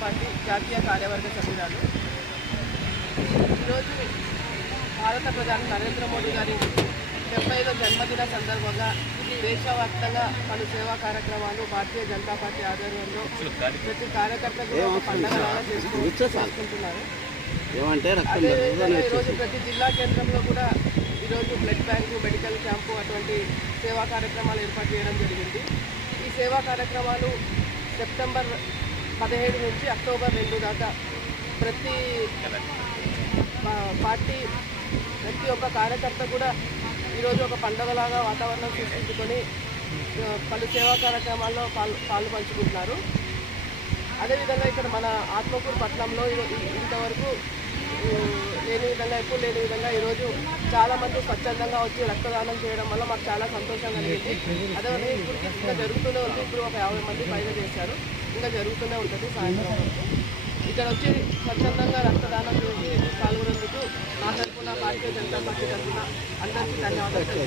Party జాతీయ కార్యవర్గ సభ్యురాలు. ఈరోజు భారత ప్రధాని నరేంద్ర మోడీ గారి 70వ జన్మదిన సందర్భంగా దేశవ్యాప్తంగా పలు సేవా కార్యక్రమాలు భారతీయ జనతా పార్టీ ఆధ్వర్యంలో ప్రతి కార్యకర్తకు పండుగలాగా చేసుకుంటున్నారు. అదేవిధంగా ఈరోజు ప్రతి జిల్లా కేంద్రంలో కూడా ఈరోజు బ్లడ్ బ్యాంకు, మెడికల్ క్యాంపు అటువంటి సేవా కార్యక్రమాలు ఏర్పాటు చేయడం జరిగింది. ఈ సేవా కార్యక్రమాలు సెప్టెంబర్ 17 నుంచి అక్టోబర్ 2 దాకా ప్రతి పార్టీ ప్రతి ఒక్క కార్యకర్త కూడా ఈరోజు ఒక పండుగలాగా వాతావరణం సృష్టించుకొని పలు సేవా కార్యక్రమాల్లో పాలు పంచుకుంటున్నారు. అదేవిధంగా ఇక్కడ మన ఆత్మకూరు పట్టణంలో ఇంతవరకు లేని విధంగా ఎప్పుడు లేని విధంగా ఈరోజు చాలామంది స్వచ్ఛందంగా వచ్చి రక్తదానం చేయడం వల్ల మాకు చాలా సంతోషం కలిగింది. అదేవిధంగా ఇప్పుడు ఇంకా జరుగుతూనే ఉంది. ఇప్పుడు ఒక 50 మంది పైన చేశారు. ఇంకా జరుగుతూనే ఉంటుంది సాయంత్రం వరకు. ఇక్కడ వచ్చి స్వచ్ఛందంగా రక్తదానం చేసి పాల్గొనేందుకు నా తరఫున భారతీయ జనతా పార్టీ తరఫున అందరికీ ధన్యవాదాలు.